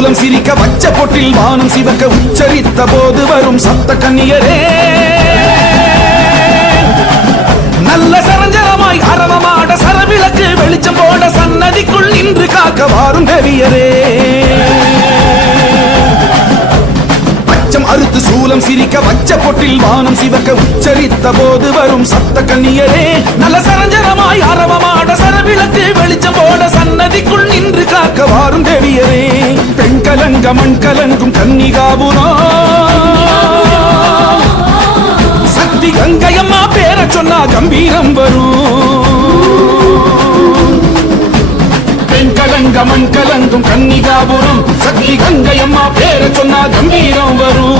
சூலம் சிரிக்க வச்ச பொட்டில் வானம் சிவக்க உச்சரித்த போது வரும் சப்த கன்னியரே நல்ல சரஞ்சரமாய் அரவமாட சரவிளக்கு வெளிச்சம் போட சன்னதிக்குள் நின்று காக்க வாரும் தேவியரே அறுத்து சூலம் சிரிக்க வச்ச பொட்டில் வானம் சிவக்க உச்சரித்த போது வரும் சப்த கன்னியரே நல்ல சரஞ்சரமாய் அரவமாட சரவிளக்கு வெளிச்சம் போட சன்னதிக்குள் நின்று காக்க வாரும் தேவியரே பெண் கலங்க மண் கலங்கும் கன்னிகாபுரோ சக்தி கங்கையம்மா பேர சொன்னா கம்பீரம் வரும் பெண் கலங்க மண் கலங்கும் கன்னிகாபுரம் சக்தி கங்கையம்மா பேர சொன்னா கம்பீரம் வரும்